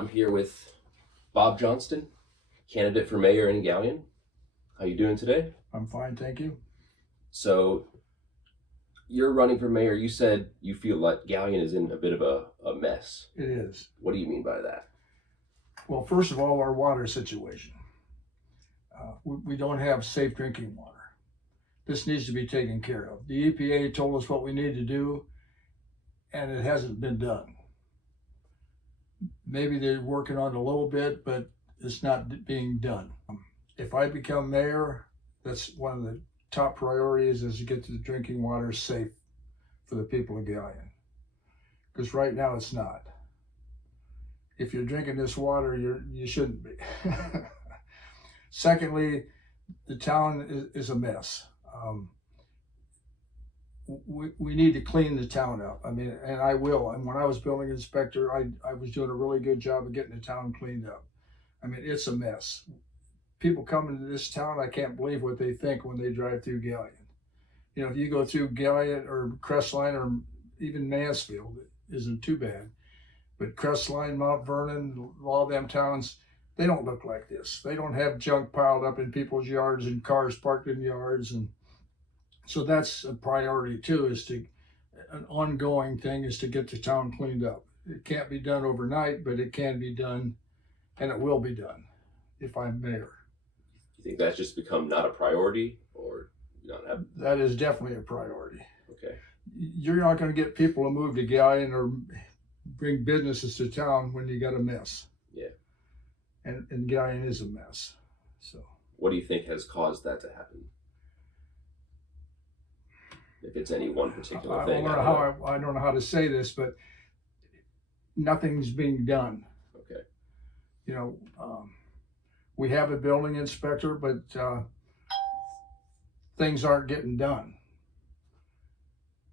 I'm here with Bob Johnston, candidate for mayor in Galion. How you doing today? I'm fine, thank you. So, you're running for mayor. You said you feel like Galion is in a bit of a mess. It is. What do you mean by that? Well, first of all, our water situation. We don't have safe drinking water. This needs to be taken care of. The EPA told us what we need to do, and it hasn't been done. Maybe they're working on it a little bit, but it's not being done. If I become mayor, that's one of the top priorities, is to get the drinking water safe for the people of Galion. Because right now it's not. If you're drinking this water, you shouldn't be. Secondly, the town is a mess. We need to clean the town up. I mean, and I will. And when I was building inspector, I was doing a really good job of getting the town cleaned up. I mean, it's a mess. People coming to this town, I can't believe what they think when they drive through Galion. You know, if you go through Galion or Crestline or even Mansfield, it isn't too bad. But Crestline, Mount Vernon, all them towns, they don't look like this. They don't have junk piled up in people's yards and cars parked in yards. And so that's a priority too, an ongoing thing is to get the town cleaned up. It can't be done overnight, but it can be done, and it will be done if I'm mayor. You think that's just become not a priority, or you don't have? That is definitely a priority. Okay. You're not going to get people to move to Galion or bring businesses to town when you got a mess. Yeah. And Galion is a mess. So. What do you think has caused that to happen? If it's any one particular thing. I don't know how to say this, but nothing's being done. Okay. You know, we have a building inspector, but things aren't getting done.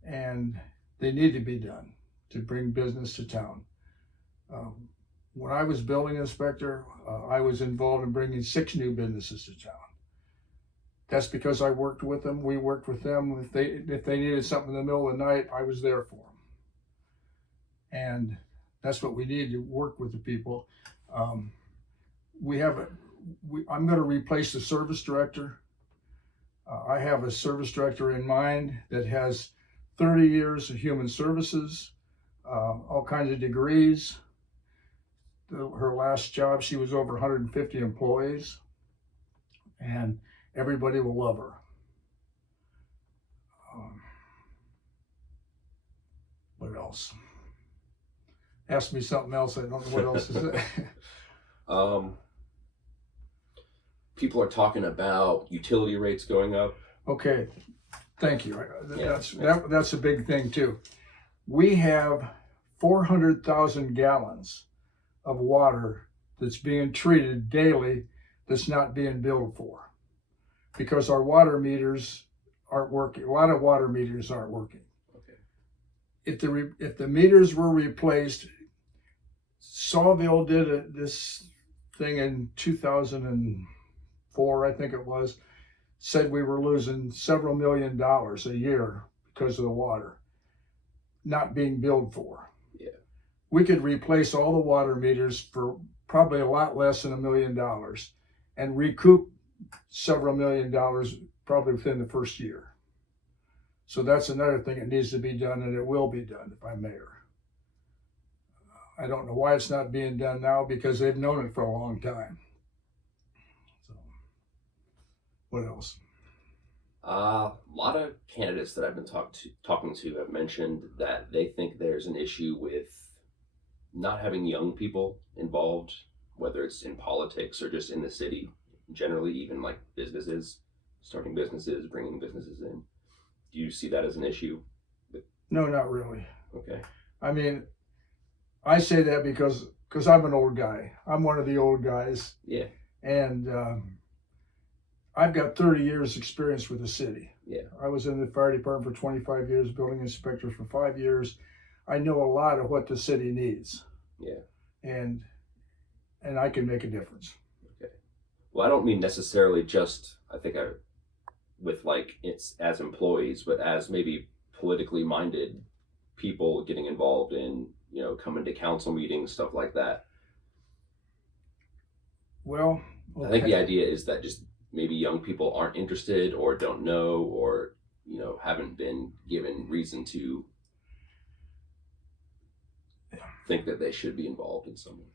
And they need to be done to bring business to town. When I was building inspector, I was involved in bringing 6 new businesses to town. That's because I worked with them. We worked with them. If they needed something in the middle of the night, I was there for them. And that's what we need, to work with the people. I'm going to replace the service director. I have a service director in mind that has 30 years of human services, all kinds of degrees. Her last job, she was over 150 employees, and everybody will love her. What else? Ask me something else. I don't know what else to say. People are talking about utility rates going up. Okay, thank you. That's a big thing too. We have 400,000 gallons of water that's being treated daily that's not being billed for, because our water meters aren't working. A lot of water meters aren't working. Okay. If the meters were replaced, Sawville did this thing in 2004, I think it was, said we were losing several $1 million a year because of the water not being billed for. Yeah. We could replace all the water meters for probably a lot less than $1 million and recoup several $1 million probably within the first year. So that's another thing that needs to be done, and it will be done if I'm mayor. I don't know why it's not being done now, because they've known it for a long time. So, what else? A lot of candidates that I've been talking to have mentioned that they think there's an issue with not having young people involved, whether it's in politics or just in the city, generally, even like businesses, starting businesses, bringing businesses in. Do you see that as an issue? No, not really. Okay. I mean, I say that because I'm an old guy. I'm one of the old guys. Yeah. And I've got 30 years experience with the city. Yeah. I was in the fire department for 25 years, building inspector for 5 years. I know a lot of what the city needs. Yeah. And I can make a difference. Okay. Well, I don't mean necessarily just, with like it's as employees, but as maybe politically minded people getting involved in, coming to council meetings, stuff like that. Well, I think the okay. idea is that just maybe young people aren't interested or don't know or haven't been given reason to think that they should be involved in some way.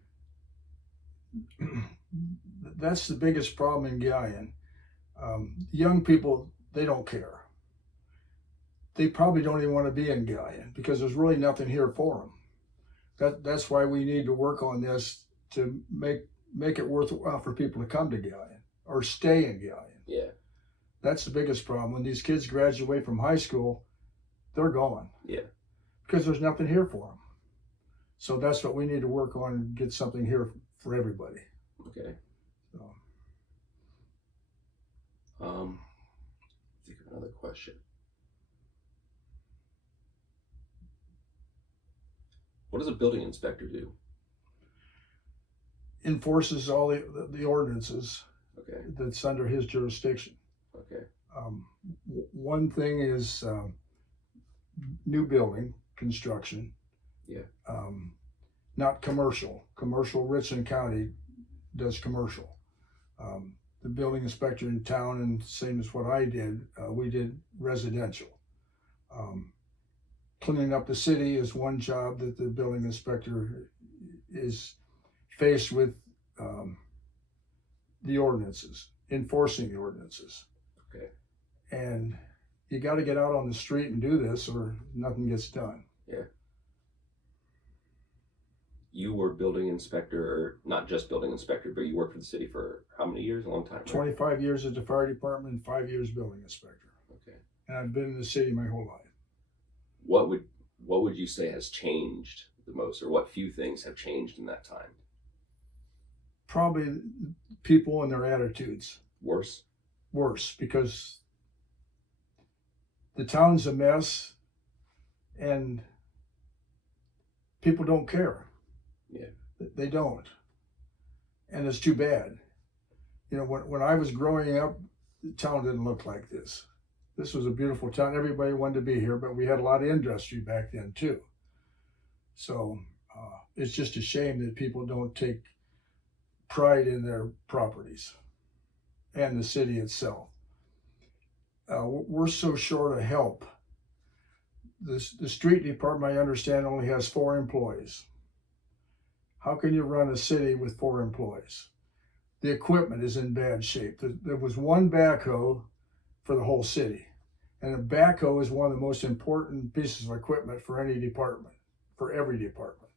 That's the biggest problem in Galion. Young people, they don't care. They probably don't even want to be in Galion because there's really nothing here for them. That's why we need to work on this to make it worthwhile for people to come to Galion or stay in Galion. Yeah. That's the biggest problem. When these kids graduate from high school, they're gone. Yeah. Because there's nothing here for them. So that's what we need to work on and get something here for everybody. Okay. So. Think of another question. What does a building inspector do? Enforces all the ordinances Okay. that's under his jurisdiction. Okay. One thing is new building construction. Yeah. Not commercial. Commercial, Richland County does commercial. The building inspector in town, and same as what I did, we did residential. Cleaning up the city is one job that the building inspector is faced with, the ordinances, enforcing the ordinances. Okay. And you got to get out on the street and do this or nothing gets done. Yeah. You were building inspector, or not just building inspector, but you worked for the city for how many years? A long time, right? 25 years at the fire department and 5 years building inspector. Okay. And I've been in the city my whole life. What would you say has changed the most, or what few things have changed in that time? Probably people and their attitudes. Worse? Worse, because the town's a mess and people don't care. Yeah. They don't. And it's too bad. When I was growing up, the town didn't look like this. This was a beautiful town. Everybody wanted to be here, but we had a lot of industry back then too. So it's just a shame that people don't take pride in their properties and the city itself. We're so short of help. The street department, I understand, only has 4 employees. How can you run a city with 4 employees? The equipment is in bad shape. There was one backhoe for the whole city. And a backhoe is one of the most important pieces of equipment for any department, for every department.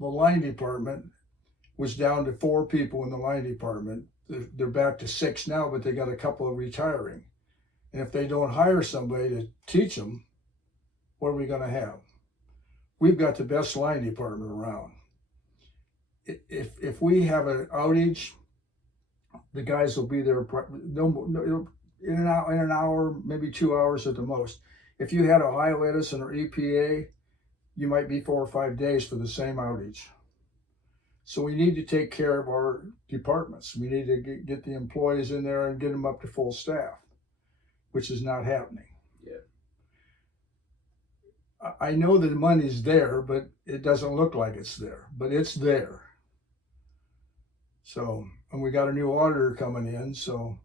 The line department was down to 4 people in the line department. They're back to 6 now, but they got a couple of retiring. And if they don't hire somebody to teach them, what are we going to have? We've got the best line department around. If we have an outage, the guys will be there in an hour, maybe 2 hours at the most. If you had Ohio Edison or EPA, you might be 4 or 5 days for the same outage. So we need to take care of our departments. We need to get the employees in there and get them up to full staff, which is not happening. Yeah. I know that the money's there, but it doesn't look like it's there, but it's there. So, and we got a new auditor coming in, so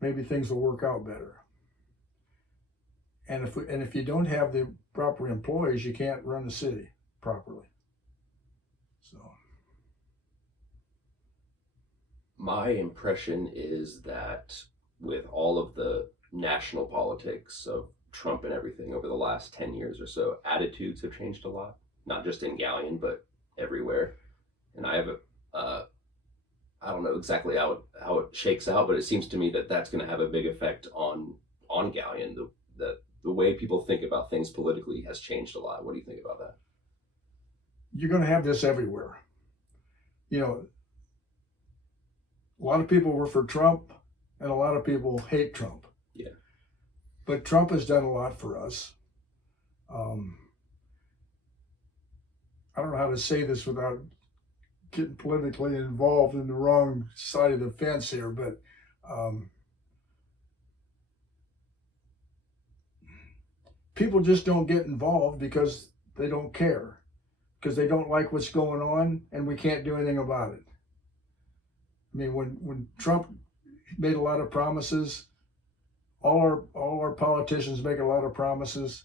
maybe things will work out better. And if you don't have the proper employees, you can't run the city properly. So my impression is that with all of the national politics of Trump and everything over the last 10 years or so, attitudes have changed a lot, not just in Galion, but everywhere. And I have I don't know exactly how it shakes out, but it seems to me that that's going to have a big effect on Galion. The way people think about things politically has changed a lot. What do you think about that? You're going to have this everywhere. A lot of people were for Trump and a lot of people hate Trump. Yeah. But Trump has done a lot for us. I don't know how to say this without getting politically involved in the wrong side of the fence here, but people just don't get involved because they don't care. because they don't like what's going on, and we can't do anything about it. I mean, when Trump made a lot of promises, all our politicians make a lot of promises.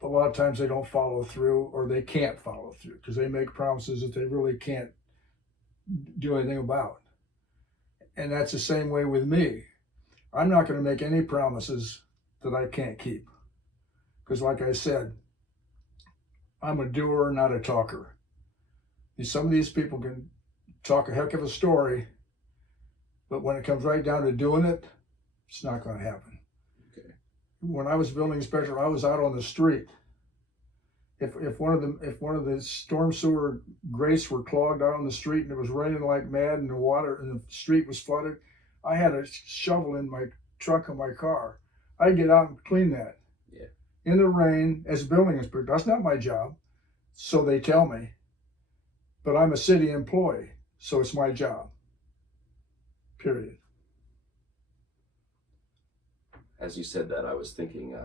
A lot of times they don't follow through, or they can't follow through because they make promises that they really can't do anything about. And that's the same way with me. I'm not going to make any promises that I can't keep. Because like I said, I'm a doer, not a talker. Some of these people can talk a heck of a story, but when it comes right down to doing it, it's not going to happen. Okay. When I was building inspector, I was out on the street. If one of the storm sewer grates were clogged out on the street and it was raining like mad and the water and the street was flooded, I had a shovel in my trunk of my car. I'd get out and clean that. Yeah. In the rain as a building inspector. That's not my job, so they tell me. But I'm a city employee, so it's my job. Period. As you said that, I was thinking,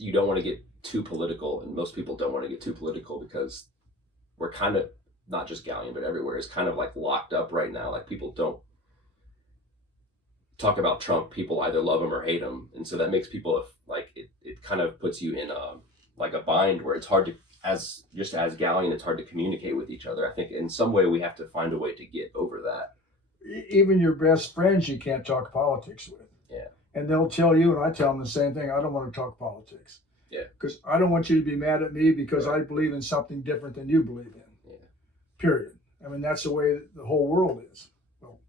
you don't want to get too political, and most people don't want to get too political because we're kind of, not just Galion, but everywhere is kind of like locked up right now. Like people don't talk about Trump. People either love him or hate him. And so that makes people like, it kind of puts you in like a bind where it's hard to, as Galion, it's hard to communicate with each other. I think in some way we have to find a way to get over that. Even your best friends, you can't talk politics with. Yeah. And they'll tell you, and I tell them the same thing, I don't want to talk politics. Yeah. Because I don't want you to be mad at me because right. I believe in something different than you believe in. Yeah. Period. I mean, that's the way the whole world is. Well,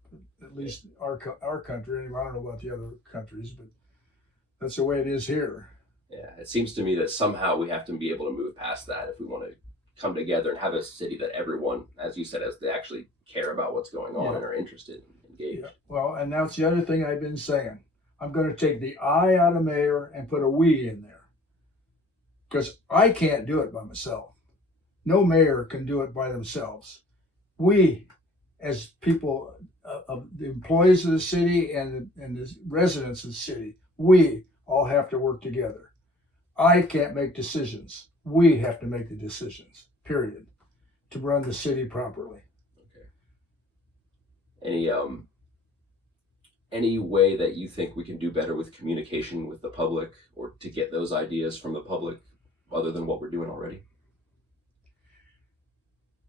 at least our country. Anyway, I don't know about the other countries, but that's the way it is here. Yeah. It seems to me that somehow we have to be able to move past that if we want to come together and have a city that everyone, as you said, as they actually care about what's going on and are interested and engaged. Yeah. Well, and that's the other thing I've been saying. I'm going to take the I out of mayor and put a we in there. Because I can't do it by myself. No mayor can do it by themselves. We, as people, of the employees of the city and the residents of the city, we all have to work together. I can't make decisions. We have to make the decisions, period, to run the city properly. Okay. Any way that you think we can do better with communication with the public or to get those ideas from the public other than what we're doing already?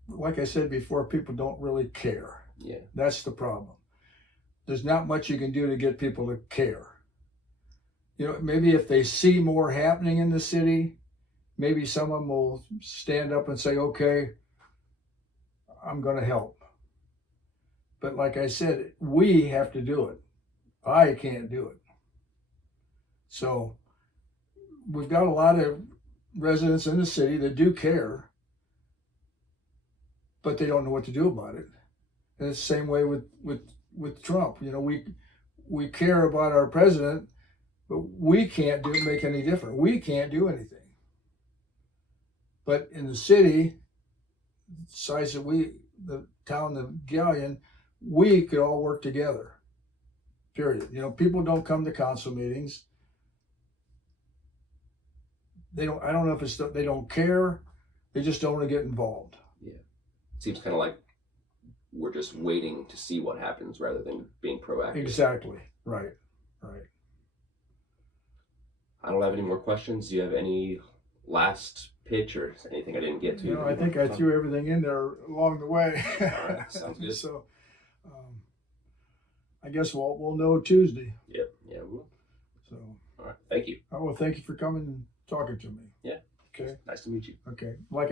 Like I said before, people don't really care. Yeah. That's the problem. There's not much you can do to get people to care. You know, maybe if they see more happening in the city, maybe someone will stand up and say, okay, I'm going to help. But like I said, we have to do it. I can't do it. So we've got a lot of residents in the city that do care, but they don't know what to do about it. And it's the same way with Trump. You know, we care about our president, but we can't make any difference. We can't do anything. But in the city, the size of the town of Galion, we could all work together. Period. You know, people don't come to council meetings. They don't. I don't know if it's they don't care. They just don't want to get involved. Yeah, it seems kind of like we're just waiting to see what happens rather than being proactive. Exactly. Right. I don't have any more questions. Do you have any last pitch or anything I didn't get to? No, I think I threw everything in there along the way. All right, sounds good. So, I guess we'll know Tuesday. Yep. Yeah, we will. So. All right. Thank you. Oh, well, thank you for coming and talking to me. Yeah. Okay. Nice to meet you. Okay. Like